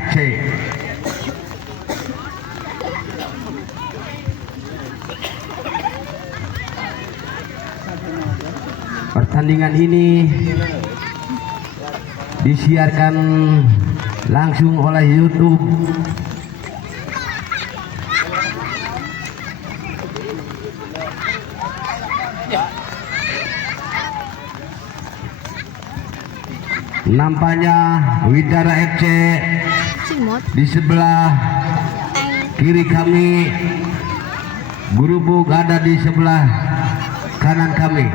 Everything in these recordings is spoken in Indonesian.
FC. Pertandingan ini disiarkan langsung oleh YouTube. Nampaknya Widara FC di sebelah kiri kami, Gurubuk ada di sebelah kanan kami.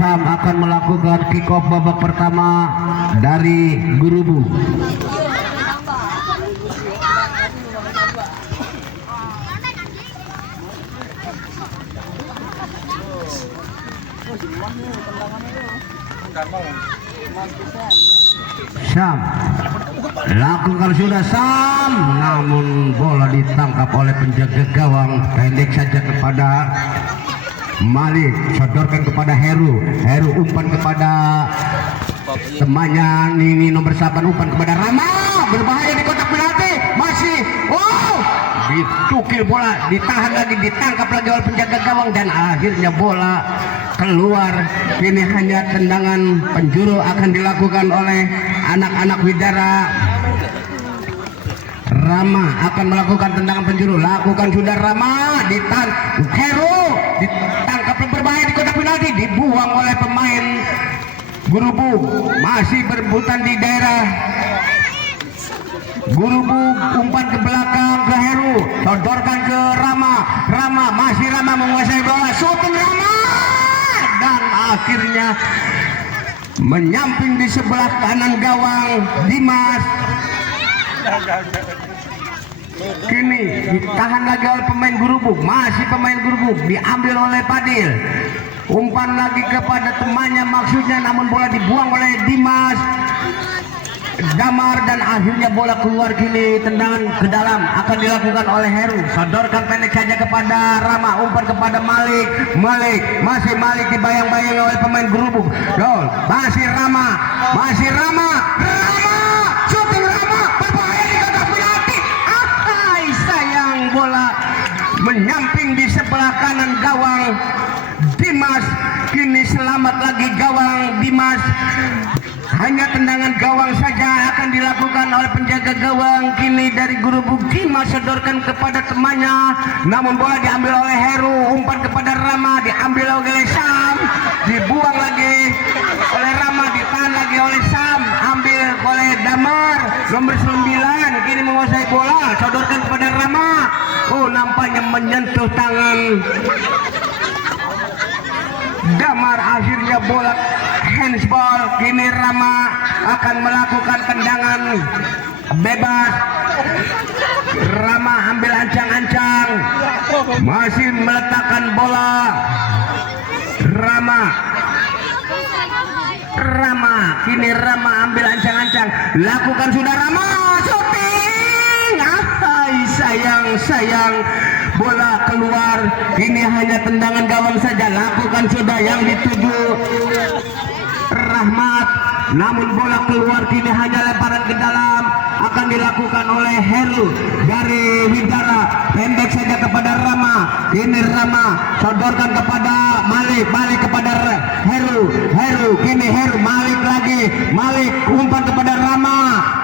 Sam akan melakukan kick off babak pertama dari Gurubuk. Sam lakukan sudah Sam, namun bola ditangkap oleh penjaga gawang. Pendek saja kepada Malik, sodorkan kepada Heru. Heru umpan kepada temannya ini nomor 8, umpan kepada Rama, berbahaya di kotak penalti, masih dicukil bola, ditahan lagi, ditangkap lagi oleh penjaga gawang dan akhirnya bola keluar. Kini hanya tendangan penjuru akan dilakukan oleh anak-anak Widara. Rama akan melakukan tendangan penjuru, lakukan sudah Rama, ditahan Heru, ditangkap berbahaya di kotak penalti, dibuang oleh pemain Gurubuk. Masih berebutan di daerah Gurubuk, umpan ke belakang ke Heru, sodorkan ke Rama. Rama, masih Rama menguasai bola, shooting Rama dan akhirnya menyamping di sebelah kanan gawang Dimas. Kini ditahan lagi oleh pemain Gurubuk, masih pemain Gurubuk, diambil oleh Padil, umpan lagi kepada temannya maksudnya, namun bola dibuang oleh Dimas Damar dan akhirnya bola keluar. Kini tendangan ke dalam akan dilakukan oleh Heru, sodorkan pendek saja kepada Rama, umpan kepada Malik. Malik, masih Malik dibayang-bayang oleh pemain Gurubuk. Gol, masih Rama, masih Rama, shooting Rama, berbahaya di kotak penalti. Sayang, bola menyamping di sebelah kanan gawang Dimas. Kini selamat lagi gawang Dimas. Hanya tendangan gawang saja akan dilakukan oleh penjaga gawang kini dari Gurubuk. Dimas sodorkan kepada temannya, namun bola diambil oleh Heru, umpan kepada Rama, diambil oleh Sam, dibuang lagi oleh Rama, ditahan lagi oleh Sam, ambil oleh Damar nomor 9, kini menguasai bola, sodorkan kepada Rama. Nampaknya menyentuh tangan Damar, akhirnya bola handsball. Kini Rama akan melakukan tendangan bebas. Rama ambil ancang-ancang, masih meletakkan bola. Rama, kini Rama ambil ancang-ancang, lakukan sudah Rama, shooting. Sayang, bola keluar. Ini hanya tendangan gawang saja, lakukan sudah yang dituju Rahmat, namun bola keluar. Kini hanya lemparan ke dalam akan dilakukan oleh Heru dari Widara, pendek saja kepada Rama. Ini Rama sodorkan kepada Malik, Malik kepada Heru, kini Heru, Malik lagi, Malik umpan kepada Rama,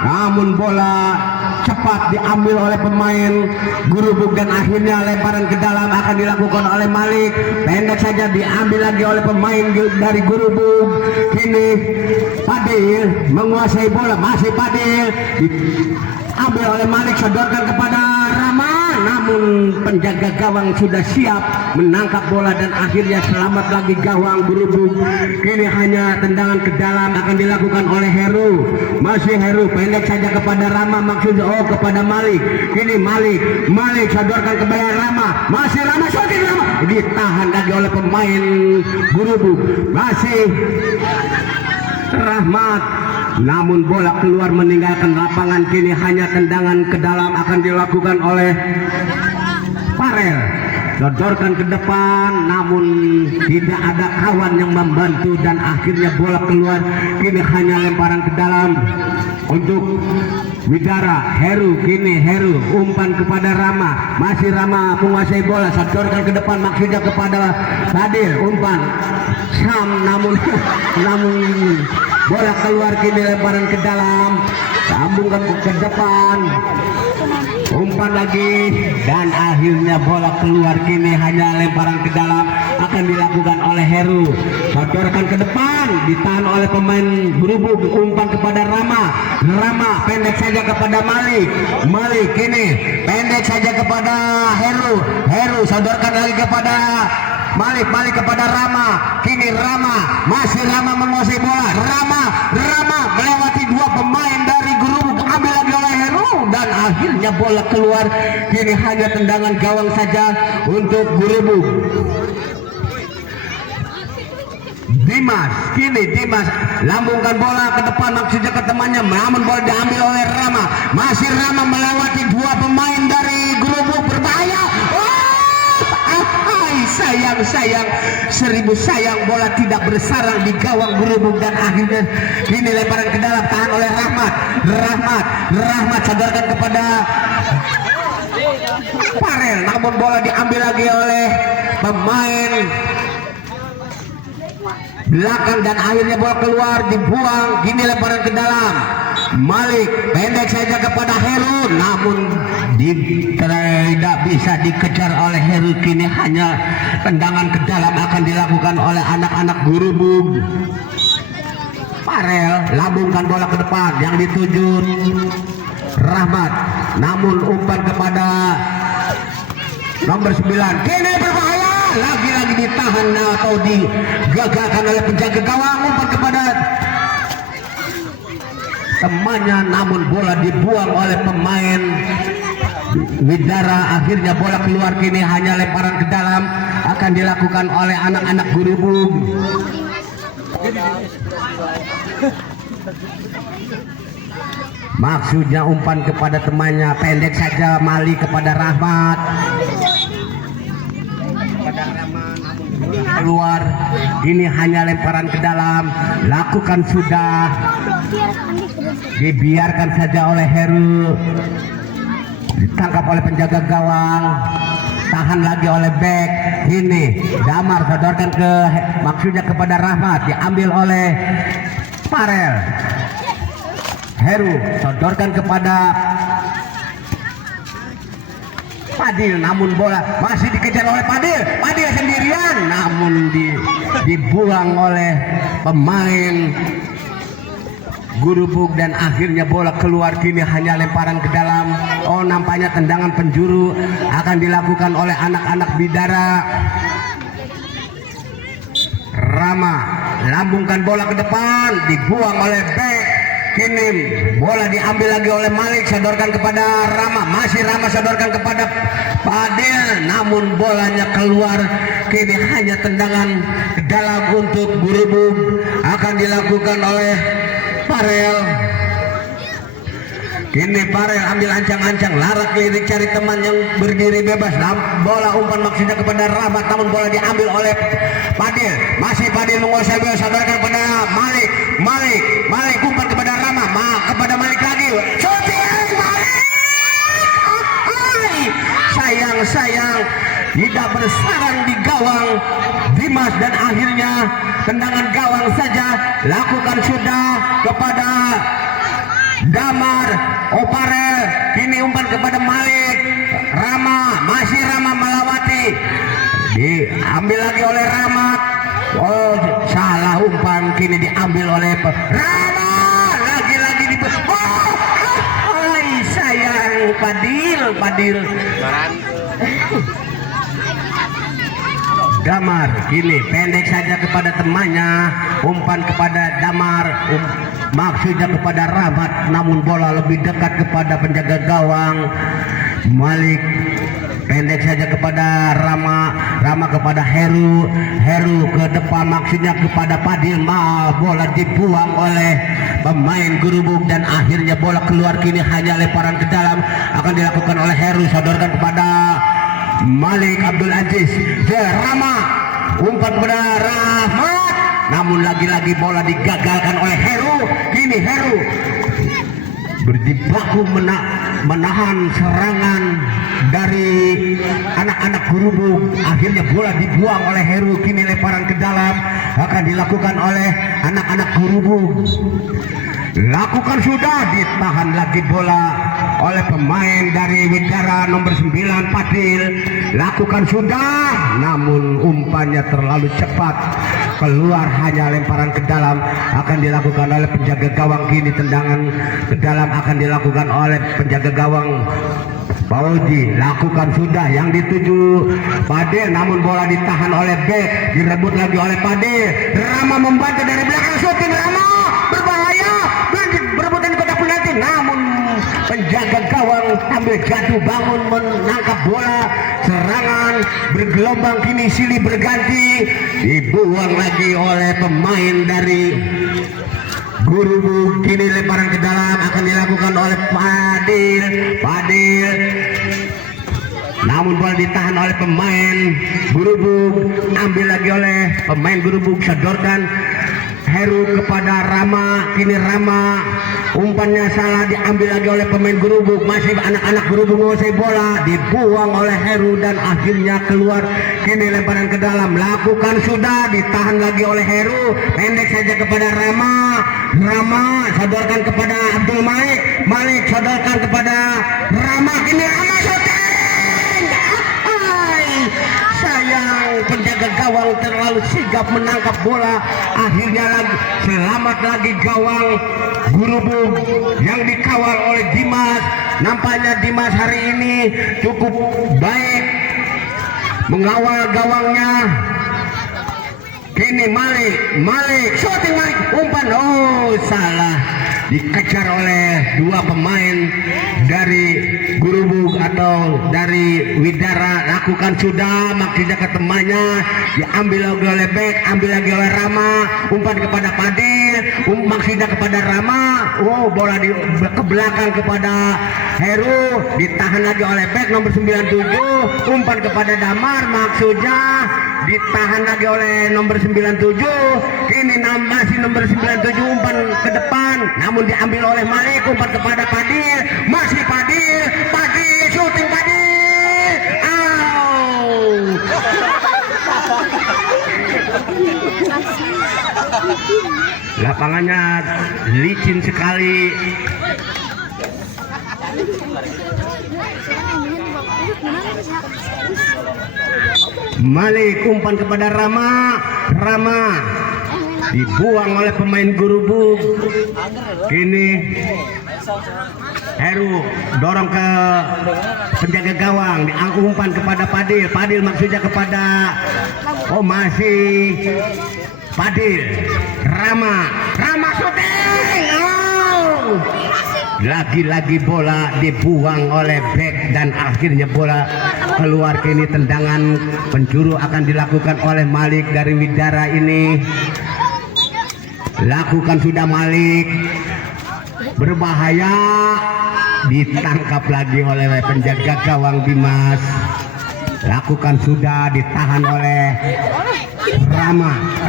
namun bola cepat diambil oleh pemain Gurubuk dan akhirnya lemparan ke dalam akan dilakukan oleh Malik, pendek saja diambil lagi oleh pemain dari Gurubuk. Kini Padil menguasai bola, masih Padil, diambil oleh Malik, sodorkan kepada Rama, namun penjaga gawang sudah siap menangkap bola dan akhirnya selamat lagi gawang Gurubuk. Kini hanya tendangan ke dalam akan dilakukan oleh Heru, masih Heru, pendek saja kepada Rama, maksudnya kepada Malik. Kini Malik sodorkan kepada Rama, masih Rama, shooting Rama, ditahan lagi oleh pemain Gurubuk, masih Rahmat, namun bola keluar meninggalkan lapangan. Kini hanya tendangan ke dalam akan dilakukan oleh Farel. sodorkan ke depan, namun tidak ada kawan yang membantu dan akhirnya bola keluar. Kini hanya lemparan ke dalam untuk Widara. Heru, kini Heru umpan kepada Rama, masih Rama menguasai bola, sodorkan ke depan maksudnya kepada Fadil, umpan Sam, namun bola keluar. Kini lemparan ke dalam, sambungkan ke depan, umpan lagi dan akhirnya bola keluar. Kini hanya lemparan ke dalam akan dilakukan oleh Heru, sodorkan ke depan, ditahan oleh pemain Gerubuk, umpan kepada Rama, pendek saja kepada Malik kini pendek saja kepada Heru sodorkan lagi kepada Malik kepada Rama, kini masih Rama menguasai bola, Rama melewati dua pemain dari Gerubuk, ambil lagi oleh Heru dan akhirnya bola keluar. Kini hanya tendangan gawang saja untuk Gerubuk. Dimas lambungkan bola ke depan maksudnya ke temannya, namun bola diambil oleh Rama, masih Rama melewati dua pemain dari Gerubuk, berbahaya. Sayang, seribu sayang, bola tidak bersarang di gawang Gerubuk dan akhirnya ini lemparan ke dalam, tahan oleh Rahmat sodorkan kepada Farel, namun bola diambil lagi oleh pemain belakang dan akhirnya bola keluar, dibuang. Gini lemparan ke dalam, Malik pendek saja kepada Heru, namun tidak bisa dikejar oleh Heru. Kini hanya tendangan ke dalam akan dilakukan oleh anak-anak Gerubuk. Farel lambungkan bola ke depan yang dituju Rahmat, namun umpan kepada nomor 9, kini berbahaya, lagi-lagi ditahan atau digagalkan oleh penjaga gawang, umpan kepada temannya, namun bola dibuang oleh pemain Widara. Akhirnya bola keluar, kini hanya lemparan ke dalam akan dilakukan oleh anak-anak Gerubuk. Maksudnya umpan kepada temannya, pendek saja Mali kepada Rahmat, keluar. Ini hanya lemparan ke dalam, lakukan sudah, dibiarkan saja oleh Heru, ditangkap oleh penjaga gawang, tahan lagi oleh back. Ini Damar sodorkan ke maksudnya kepada Rahmat, diambil oleh Farel. Heru sodorkan kepada Fadil, namun bola masih dikejar oleh Fadil sendirian, namun dibuang oleh pemain Gerubuk dan akhirnya bola keluar. Kini hanya lemparan ke dalam. Nampaknya tendangan penjuru akan dilakukan oleh anak-anak Bidara. Rama lambungkan bola ke depan, dibuang oleh back. Kini bola diambil lagi oleh Malik, sodorkan kepada Rama, masih Rama sodorkan kepada Fadil, namun bolanya keluar. Kini hanya tendangan ke dalam untuk Gerubuk akan dilakukan oleh Farel. Kini Farel ambil ancang-ancang, larak lirik cari teman yang berdiri bebas. Bola umpan maksudnya kepada Rahmat, namun bola diambil oleh Fadil, masih Fadil menguasai bola, sodorkan kepada Malik umpan kepada Rama, kepada Malik lagi, shooting Malik. Sayang tidak bersarang di gawang Dimas dan akhirnya tendangan gawang saja. Lakukan sudah kepada Damar, Farel, kini umpan kepada Malik, masih Rama melewati, diambil lagi oleh Rahmat. Salah umpan, kini diambil oleh Rama, lagi-lagi sayang Fadil. Damar kini pendek saja kepada temannya, umpan kepada Damar, maksudnya kepada Rahmat, namun bola lebih dekat kepada penjaga gawang Malik. Pendek saja kepada Rama kepada Heru ke depan, maksudnya kepada Fadil. Bola dibuang oleh pemain Gerubuk dan akhirnya bola keluar. Kini hanya lemparan ke dalam akan dilakukan oleh Heru, sodorkan kepada Malik Abdul Aziz Rama, umpan kepada Rahmat, namun lagi-lagi bola digagalkan oleh Heru. Kini Heru berjibaku menahan serangan dari anak-anak Gurubuk. Akhirnya bola dibuang oleh Heru. Kini lemparan ke dalam akan dilakukan oleh anak-anak Gurubuk. Lakukan sudah, ditahan lagi bola oleh pemain dari Widara nomor 9 Fadil. Lakukan sudah, namun umpannya terlalu cepat keluar, hanya lemparan ke dalam akan dilakukan oleh penjaga gawang. Kini tendangan ke dalam akan dilakukan oleh penjaga gawang Pauji. Lakukan sudah, yang dituju Fadil, namun bola ditahan oleh bek, direbut lagi oleh Fadil. Rama membantu dari belakang, shooting Rama berbahaya, berebutan kotak penalti, namun penjaga gawang ambil jatuh bangun menangkap bola. Serangan bergelombang, kini silih berganti, dibuang lagi oleh pemain dari Gurubuk. Kini lemparan ke dalam akan dilakukan oleh Fadil, namun bola ditahan oleh pemain Gurubuk. Ambil lagi oleh pemain Gurubuk, sodorkan Heru kepada Rama. Kini Rama, umpannya salah, diambil lagi oleh pemain Gurubuk. Masih anak-anak Gurubuk menguasai bola, dibuang oleh Heru dan akhirnya keluar. Kini lemparan ke dalam, lakukan sudah, ditahan lagi oleh Heru. Pendek saja kepada Rama, sodorkan kepada Abdul Malik, sodorkan kepada Rama. Kini Rama shooting. Sayang, penjaga gawang terlalu sigap menangkap bola. Akhirnya lagi selamat lagi gawang Gurubuk yang dikawal oleh Dimas. Nampaknya Dimas hari ini cukup baik mengawal gawangnya. Kini Malik, shooting Malik, umpan, oh salah, dikejar oleh dua pemain dari Gurubuk atau dari Widara. Lakukan sudah, maksudnya ke temannya, diambil lagi oleh bek, ambil lagi oleh Rama, umpan kepada Fadil, maksudnya kepada Rama, oh bola ke belakang kepada Heru, ditahan lagi oleh bek nomor 97, umpan kepada Damar, maksudnya ditahan lagi oleh nomor 97. Kini masih nomor 97, umpan ke depan, namun diambil oleh Malik, umpan kepada Fadil, masih Fadil, shooting Fadil, lapangannya licin sekali. Malik, umpan kepada Rama, dibuang oleh pemain Gurubuk. Kini Heru dorong ke penjaga gawang, umpan kepada Fadil maksudnya kepada, oh masih Fadil, Rama shooting, oh lagi-lagi bola dibuang oleh bek dan akhirnya bola keluar. Kini tendangan penjuru akan dilakukan oleh Malik dari Widara ini. Lakukan sudah Malik, berbahaya, ditangkap lagi oleh penjaga gawang Dimas. Lakukan sudah, ditahan oleh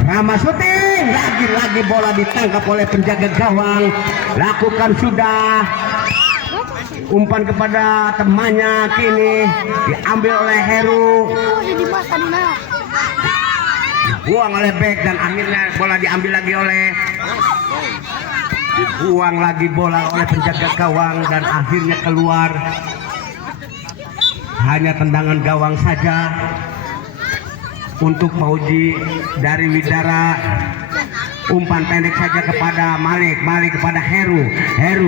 Rama shooting, lagi-lagi bola ditangkap oleh penjaga gawang. Lakukan sudah, umpan kepada temannya, kini diambil oleh Heru, dibuang oleh bek dan akhirnya bola diambil lagi dibuang lagi bola oleh penjaga gawang dan akhirnya keluar. Hanya tendangan gawang saja untuk Pauji dari Widara. Umpan pendek saja kepada Malik kepada Heru,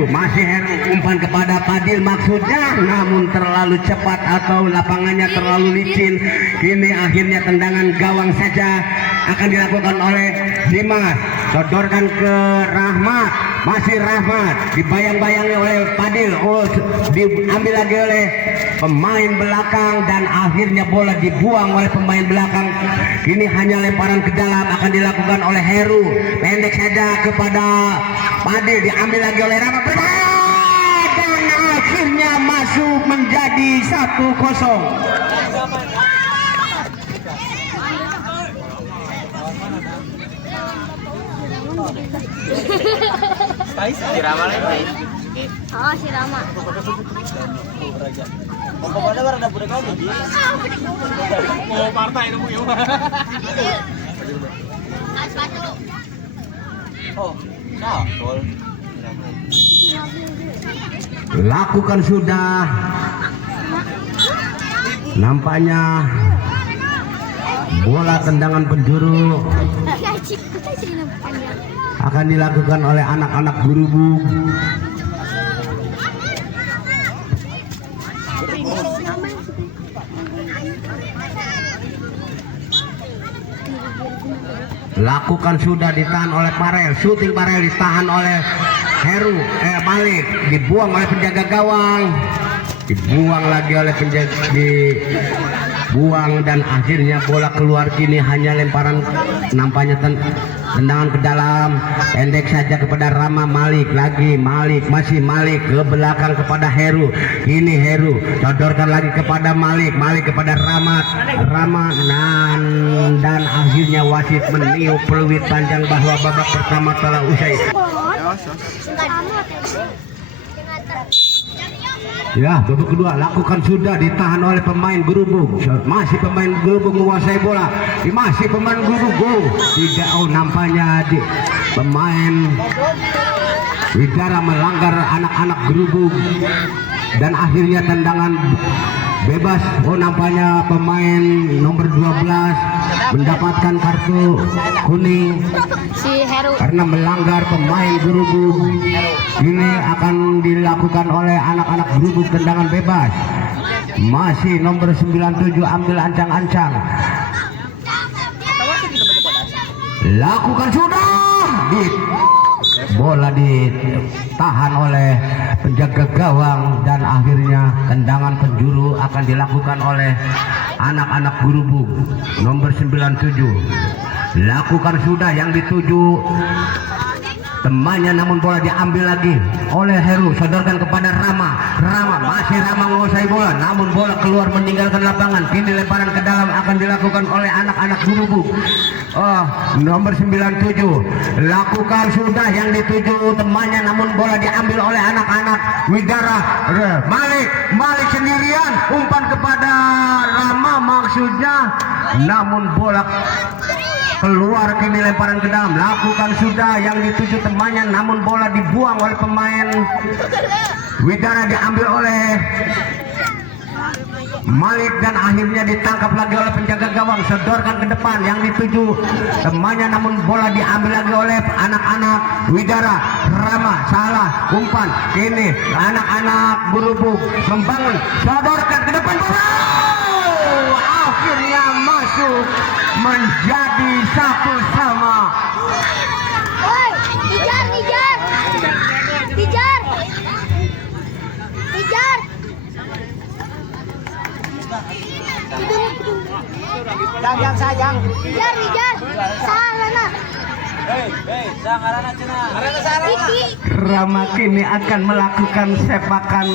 masih Heru, umpan kepada Fadil maksudnya, namun terlalu cepat atau lapangannya terlalu licin. Kini akhirnya tendangan gawang saja akan dilakukan oleh Dimas, sodorkan ke Rahmat, masih Rahmat, dibayang-bayangi oleh Fadil, oh diambil lagi oleh pemain belakang dan akhirnya bola dibuang oleh pemain belakang. Kini hanya lemparan ke dalam akan dilakukan oleh Heru, pendek saja kepada Fadil, diambil lagi oleh Rahmat, dan akhirnya masuk menjadi 1-0. Si Rama lagi. Oh, si Rama. Pokoknya baru ada budak kau nih. Mau partai itu yuk. Oh, gol. Lakukan sudah. Nampaknya bola tendangan penjuru akan dilakukan oleh anak-anak Gurubug. Lakukan sudah, ditahan oleh Farel. Shooting Farel ditahan oleh Heru. Malik dibuang oleh penjaga gawang. Dibuang lagi oleh penjaga, dibuang dan akhirnya bola keluar. Kini hanya lemparan, nampaknya tendangan ke dalam, pendek saja kepada Rama. Malik lagi, Malik masih Malik ke belakang kepada Heru. Ini Heru sodorkan lagi kepada Malik, Malik kepada Rama, dan akhirnya wasit meniup peluit panjang bahwa babak pertama telah usai. Ya, babak kedua lakukan sudah, ditahan oleh pemain Gurubug. Masih pemain Gurubug menguasai bola. Masih pemain Gurubug. Tidak, nampaknya pemain Widara melanggar anak-anak Gurubug dan akhirnya tendangan bebas. Nampaknya pemain nomor 12 mendapatkan kartu kuning Si Heru. karena melanggar pemain Gurubug. Ini akan dilakukan oleh anak-anak Gurubug, tendangan bebas. Masih nomor 97 ambil ancang-ancang. Lakukan sudah. Bola ditahan oleh penjaga gawang dan akhirnya tendangan penjuru akan dilakukan oleh anak-anak Gurubug nomor 97. Lakukan sudah yang dituju temannya, namun bola diambil lagi oleh Heru. Sodorkan kepada Rama. Masih Rama menguasai bola, namun bola keluar meninggalkan lapangan. Kini lemparan ke dalam akan dilakukan oleh anak-anak Gurubug. Nomor 97 lakukan sudah yang dituju temannya, namun bola diambil oleh anak-anak Widara. Malik sendirian, umpan kepada Rama maksudnya, namun bola keluar. Kini lemparan ke dalam. Lakukan sudah yang dituju temannya, namun bola dibuang oleh pemain Widara, diambil oleh Malik dan akhirnya ditangkap lagi oleh penjaga gawang. Sodorkan ke depan yang dituju temannya, namun bola diambil lagi oleh anak-anak Widara. Rama salah umpan. Ini anak-anak Gurubug membangun, sodorkan ke depan, bola akhirnya masuk menjadi 1-1. Woi, Tijar. Yang sayang. Tijar. Salah nah. Rama kini akan melakukan sepakan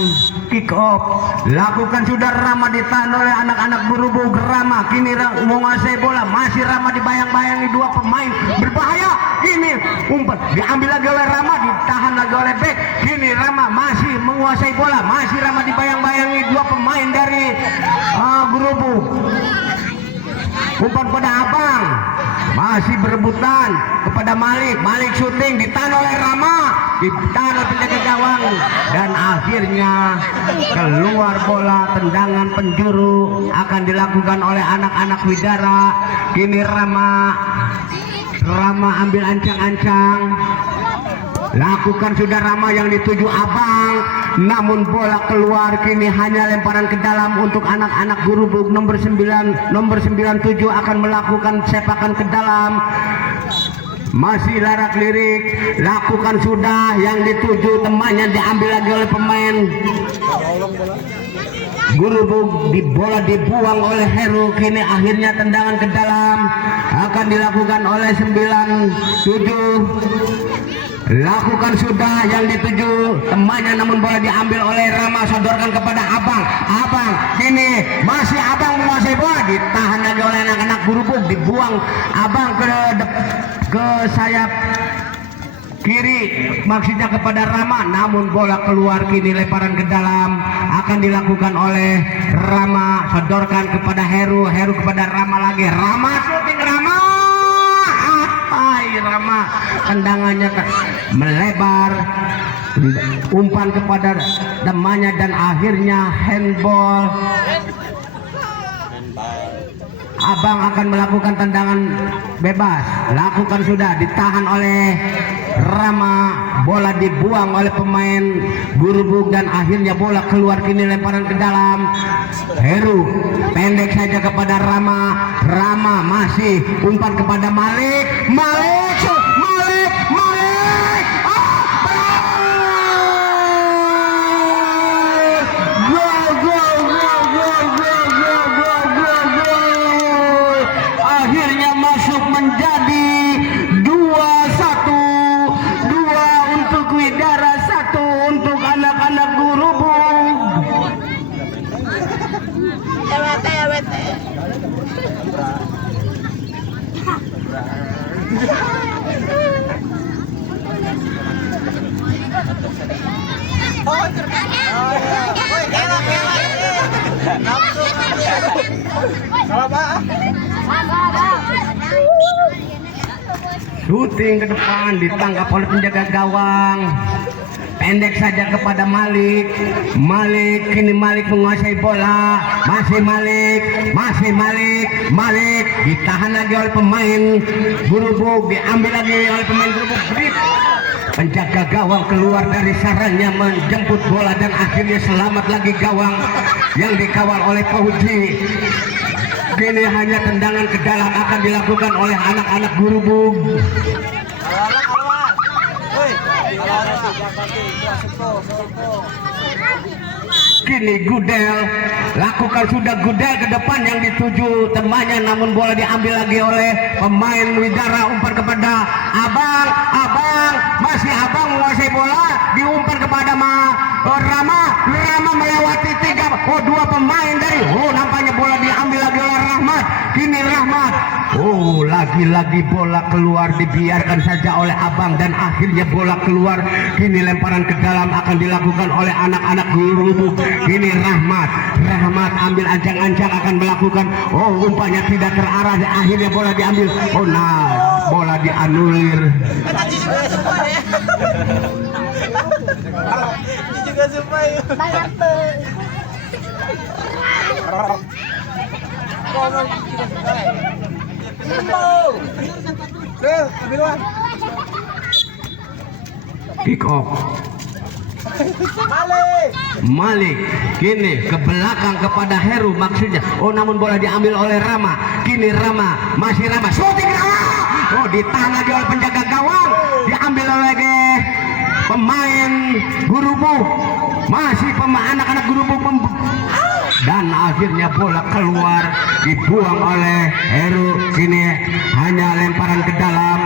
kick off. Lakukan sudah, Rama ditahan oleh anak-anak Gurubug. Rama kini menguasai bola. Masih Rama dibayang-bayangi dua pemain berbahaya. Ini umpan diambil lagi oleh Rama, ditahan lagi oleh bek. Kini Rama masih menguasai bola. Masih Rama dibayang-bayangi dua pemain dari Gurubug. Umpan pada Abang, masih berebutan kepada Malik. Malik syuting, ditahan oleh Rama, ditahan oleh penjaga gawang, dan akhirnya keluar bola. Tendangan penjuru akan dilakukan oleh anak-anak Widara. Kini Rama ambil ancang-ancang. Lakukan sudah Rama yang dituju Abang, namun bola keluar. Kini hanya lemparan ke dalam untuk anak-anak Gurubug. Nomor 97 akan melakukan sepakan ke dalam. Masih larak lirik. Lakukan sudah yang dituju temannya, diambil lagi oleh pemain Gurubug. Bola dibuang oleh Heru. Kini akhirnya tendangan ke dalam akan dilakukan oleh 97. Lakukan sudah yang dituju temannya, namun bola diambil oleh Rama. Sodorkan kepada Abang. Kini masih Abang menguasai menguasai bola, ditahan lagi oleh anak-anak Gurubuk, dibuang Abang ke sayap kiri, maksudnya kepada Rama, namun bola keluar. Kini lemparan ke dalam akan dilakukan oleh Rama, sodorkan kepada Heru, Heru kepada Rama lagi, Rama shooting, Rama, Rama tendangannya melebar, umpan kepada temannya dan akhirnya handball. Abang akan melakukan tendangan bebas, lakukan sudah, ditahan oleh Rama, bola dibuang oleh pemain Gurubuk dan akhirnya bola keluar. Kini lemparan ke dalam, Heru pendek saja kepada Rama, Rama masih umpan kepada Malik, Malik, Malik, Malik, gol, gol, gol, gol, gol, gol, gol, gol, gol. Akhirnya masuk menjadi 2-1, 2 untuk Widara, 1 untuk anak-anak Gurubuk. Shooting ke depan, ditangkap oleh penjaga gawang, pendek saja kepada Malik, Malik, kini Malik menguasai bola, masih Malik, masih Malik, Malik ditahan lagi oleh pemain Gurubuk, diambil lagi oleh pemain Gurubuk, penjaga gawang keluar dari sarangnya menjemput bola dan akhirnya selamat lagi gawang yang dikawal oleh Fauzi. Kini hanya tendangan ke dalam akan dilakukan oleh anak-anak Gurubuk. Kini Gudel lakukan sudah, Gudel ke depan yang dituju temannya, namun bola diambil lagi oleh pemain Widara, umpan kepada Abang, Abang, masih Abang menguasai bola, diumpan kepada Rama, Rama melewati 2 pemain dari, nampaknya bola diambil lagi oleh Rahmat. Kini Rahmat, lagi-lagi bola keluar, dibiarkan saja oleh Abang dan akhirnya bola keluar. Kini lemparan ke dalam akan dilakukan oleh anak-anak Gurubuk. Kini Rahmat, Rahmat ambil ancang-ancang akan melakukan, umpannya tidak terarah, akhirnya bola diambil, bola dianulir. Juga supaya Kick off. Malik kini ke belakang kepada Heru, maksudnya, namun bola diambil oleh Rama. Kini Rama, masih Rama, shooting Rama, ditahan lagi oleh penjaga gawang, diambil oleh pemain Gurubuk, masih anak-anak Gurubuk, dan akhirnya bola keluar, dibuang oleh Heru. Kini hanya lemparan ke dalam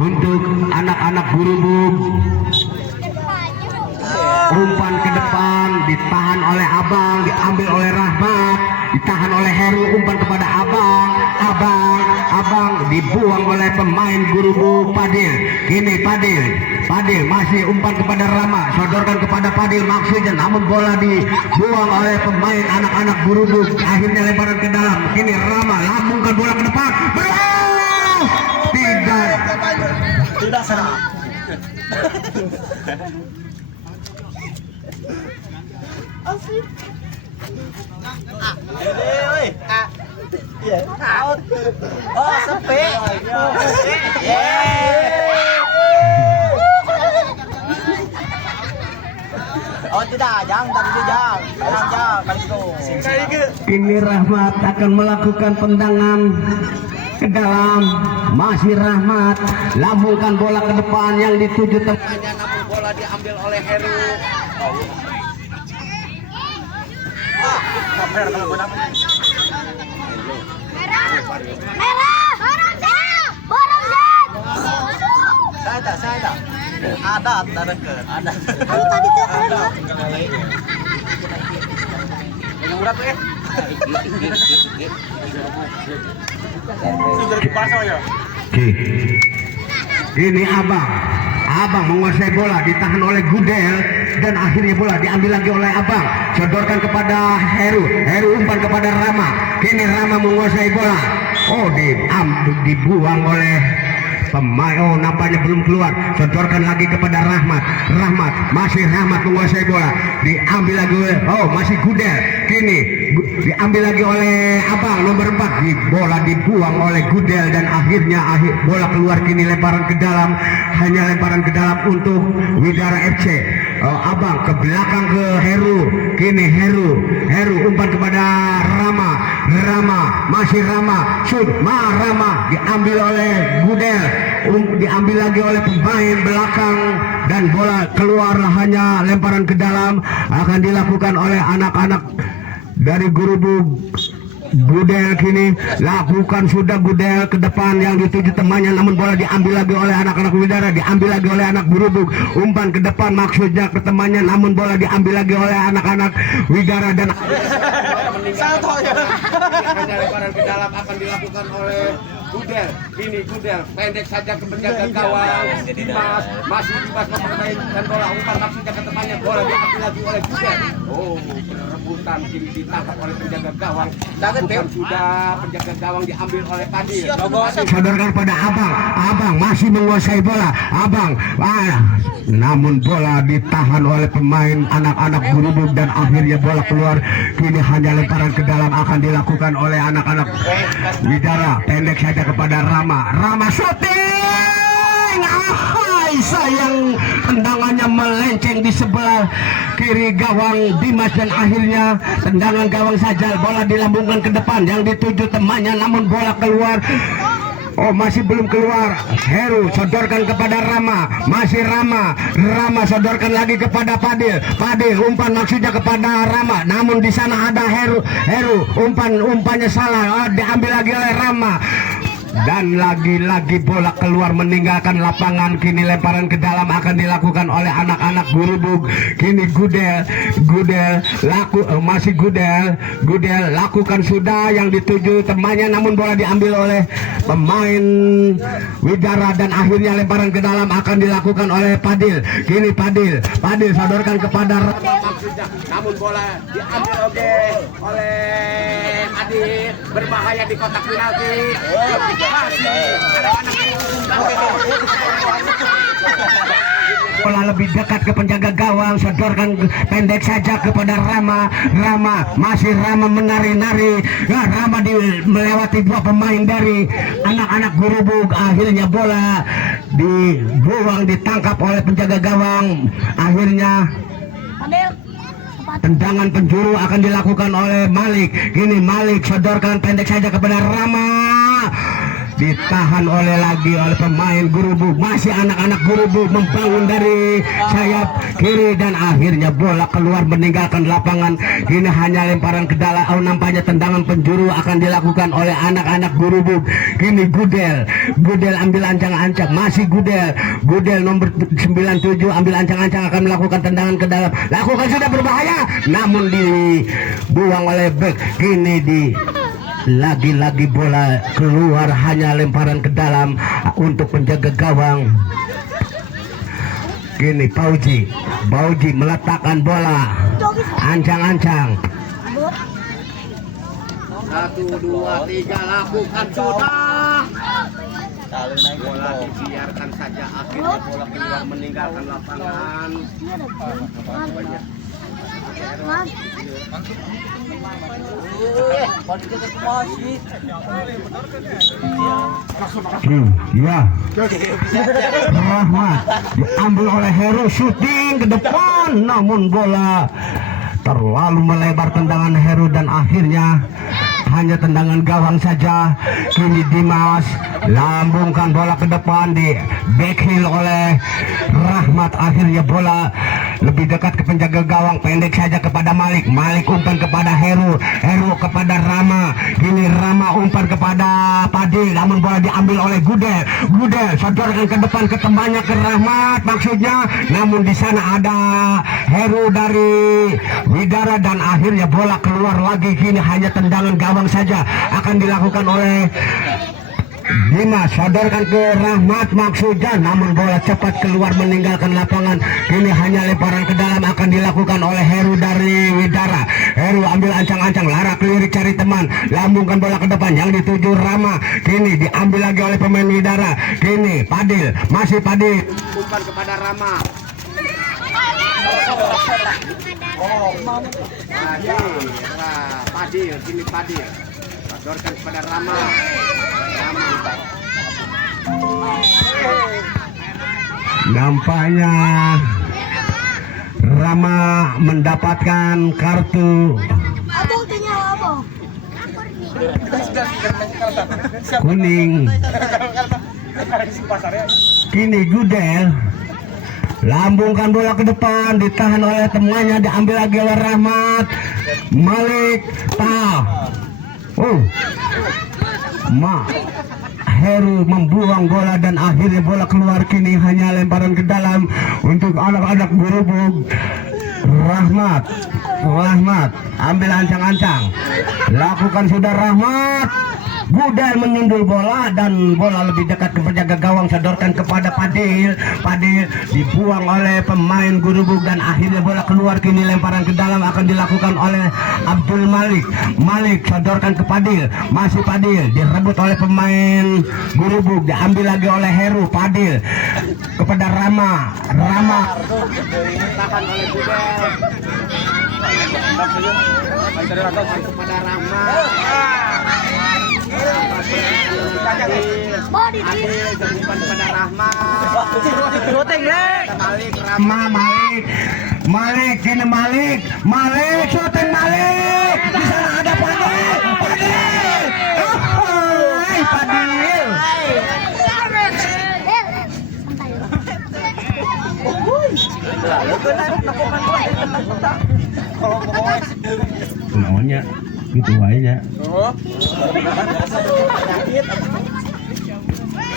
untuk anak-anak Gurubuk. Umpan ke depan, ditahan oleh Abang, diambil oleh Rahmat, ditahan oleh Heru, umpan kepada Abang, Abang dibuang oleh pemain Gurubuk, Padil. Kini Padil masih umpan kepada Rama, sodorkan kepada Padil maksudnya, namun bola dibuang oleh pemain anak-anak Gurubuk. Akhirnya lemparan ke dalam. Kini Rama lambungkan bola ke depan, tidak serang. out. Sepi. Tidak, jangan kali itu. Kini Rahmat akan melakukan tendangan ke dalam, masih Rahmat lambungkan bola ke depan yang dituju temannya, namun bola diambil oleh Heru. Saya ada dekat. Ayo tadi tuh ada. Yang urat Sudah dipasang ya. Ini Abang menguasai bola, ditahan oleh Gudel dan akhirnya bola diambil lagi oleh Abang. Sodorkan kepada Heru umpan kepada Rama. Kini Rama menguasai bola. Oh, dibuang oleh pemain. Oh, nampaknya belum keluar. Sodorkan lagi kepada Rahmat. Masih Rahmat menguasai bola. Diambil lagi oleh masih Gudel. Kini diambil lagi oleh Abang nomor 4. Bola dibuang oleh Gudel dan akhirnya bola keluar. Kini lemparan ke dalam, hanya lemparan ke dalam untuk Widara FC. Abang ke belakang ke Heru. Kini Heru umpan kepada Rama. Masih Rama. Shoot. Rama diambil oleh Gudel. Diambil lagi oleh pemain belakang dan bola keluar, hanya lemparan ke dalam akan dilakukan oleh anak-anak dari Gurubug. Gudel kini lakukan sudah Gudel ke depan yang dituju temannya, namun bola diambil lagi oleh anak-anak Widara, diambil lagi oleh anak Gurubug. Umpan ke depan maksudnya ke temannya, namun bola diambil lagi oleh anak-anak Widara dan hanya lemparan ke dalam akan dilakukan oleh Gudel. Kini Gudel pendek saja ke penjaga gawang. Masih Dimas memperbaiki dan bola umpan maksudnya ke temannya, bola diambil lagi oleh Gudel. Oh, perebutan kini ditangkap oleh penjaga gawang. Bukan sudah penjaga gawang diambil oleh Padil. Sodorkan pada Abang masih menguasai bola. Namun bola ditahan oleh pemain anak-anak Gurubug dan akhirnya bola keluar. Kini hanya lemparan ke dalam akan dilakukan oleh anak-anak Widara. Pendek saja kepada Rama shooting. Sayang, tendangannya melenceng di sebelah kiri gawang Dimas dan akhirnya tendangan gawang saja. Bola dilambungkan ke depan yang dituju temannya, namun bola keluar. Oh, masih belum keluar. Heru sodorkan kepada Rama. Masih Rama sodorkan lagi kepada Padil umpan maksudnya kepada Rama, namun di sana ada Heru umpannya salah. Diambil lagi oleh Rama. Dan lagi-lagi bola keluar meninggalkan lapangan. Kini lemparan ke dalam akan dilakukan oleh anak-anak Gurubug. Kini Gudel masih Gudel lakukan sudah yang dituju temannya, namun bola diambil oleh pemain Widara dan akhirnya lemparan ke dalam akan dilakukan oleh Padil. Kini Padil sodorkan kepada maksudnya, namun bola diambil oleh Padil. Berbahaya di kotak penalti. Bola lebih dekat ke penjaga gawang, sodorkan pendek saja kepada Rama. Masih Rama menari-nari. Rama melewati dua pemain dari anak-anak Gurubug. Akhirnya bola dibuang, ditangkap oleh penjaga gawang. Akhirnya tendangan penjuru akan dilakukan oleh Malik. Kini Malik sodorkan pendek saja kepada Rama. Ditahan oleh pemain Gurubug. Masih anak-anak Gurubug membangun dari sayap kiri dan akhirnya bola keluar meninggalkan lapangan. Ini hanya lemparan ke dalam. Nampaknya tendangan penjuru akan dilakukan oleh anak-anak Gurubug. Kini Gudel ambil ancang-ancang. Masih Gudel nomor 97 ambil ancang-ancang akan melakukan tendangan ke dalam. Lakukan sudah berbahaya, namun dibuang oleh bek. Kini lagi-lagi bola keluar, hanya lemparan ke dalam untuk penjaga gawang. Kini Bauji meletakkan bola, ancang-ancang. 1, 2, 3 lakukan sudah. Bola dibiarkan saja, akhirnya bola keluar meninggalkan lapangan. Rahmat diambil oleh Heru, shooting ke depan, namun bola terlalu melebar tendangan Heru dan akhirnya hanya tendangan gawang saja. Kini Dimas lambungkan bola ke depan, di backheel oleh Rahmat. Akhirnya bola lebih dekat ke penjaga gawang, pendek saja kepada Malik umpan kepada Heru kepada Rama. Kini Rama umpan kepada Padil, namun bola diambil oleh Gudel. Gudel sodorkan ke depan ke temannya, ke Rahmat maksudnya, namun di sana ada Heru dari Widara dan akhirnya bola keluar lagi. Kini hanya tendangan gawang saja akan dilakukan oleh Dimas, sodorkan ke Rahmat maksudnya, namun bola cepat keluar meninggalkan lapangan. Kini hanya lemparan ke dalam akan dilakukan oleh Heru dari Widara. Heru ambil ancang-ancang, larak lirik cari teman, lambungkan bola ke depan yang dituju Rama. Kini diambil lagi oleh pemain Widara. Kini Padil, masih Padil, umpan kepada Rama. Padil, kini Padil sodorkan kepada Rama. Nampaknya Rama mendapatkan kartu Abang tanya abang. kuning. Kini Gudel lambungkan bola ke depan, ditahan oleh temannya, diambil lagi oleh Rahmat. Malik Heru membuang bola dan akhirnya bola keluar. Kini hanya lemparan ke dalam untuk anak-anak Gurubug. Rahmat ambil ancang-ancang, lakukan sudah Rahmat. Gudel menyundul bola dan bola lebih dekat ke penjaga gawang, sodorkan kepada Padil. Padil dibuang oleh pemain Gurubug dan akhirnya bola keluar. Kini lemparan ke dalam akan dilakukan oleh Abdul Malik. Malik sodorkan ke Padil, masih Padil direbut oleh pemain Gurubug, diambil lagi oleh Heru. Padil kepada Rama tahan oleh Gudel. Kepada Rama. Malik, kini Malik, syuting Malik. Di sana ada Padil. Padil. Maunya gitu aja.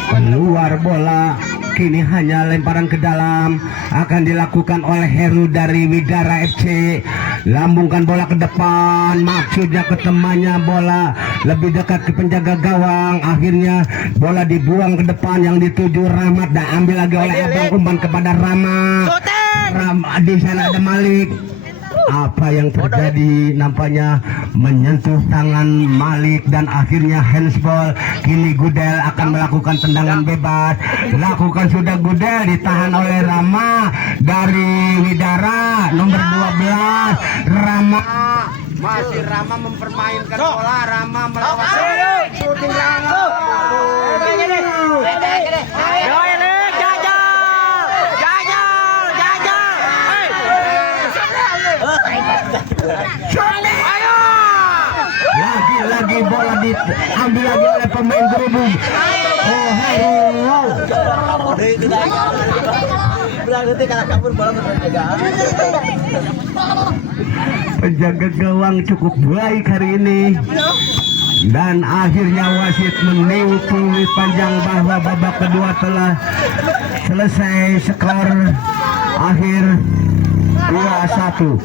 Keluar bola, kini hanya lemparan ke dalam akan dilakukan oleh Heru dari Widara FC. Lambungkan bola ke depan, maksudnya ke temannya, bola lebih dekat ke penjaga gawang. Akhirnya bola dibuang ke depan yang dituju Rahmat dan ambil lagi oleh Abang, umpan kepada Rama. Di sana ada Malik. Apa yang terjadi? Nampaknya menyentuh tangan Malik dan akhirnya handsball. Kini Gudel akan melakukan tendangan bebas. Lakukan sudah Gudel, ditahan oleh Rama dari Widara nomor 12. Rama mempermainkan bola. Rama melawan shooting Rama. Lagi bola diambil lagi oleh pemain Gurubug. Penjaga gawang cukup baik hari ini. Dan akhirnya wasit meniup peluit panjang bahwa babak kedua telah selesai. Skor akhir 2-1.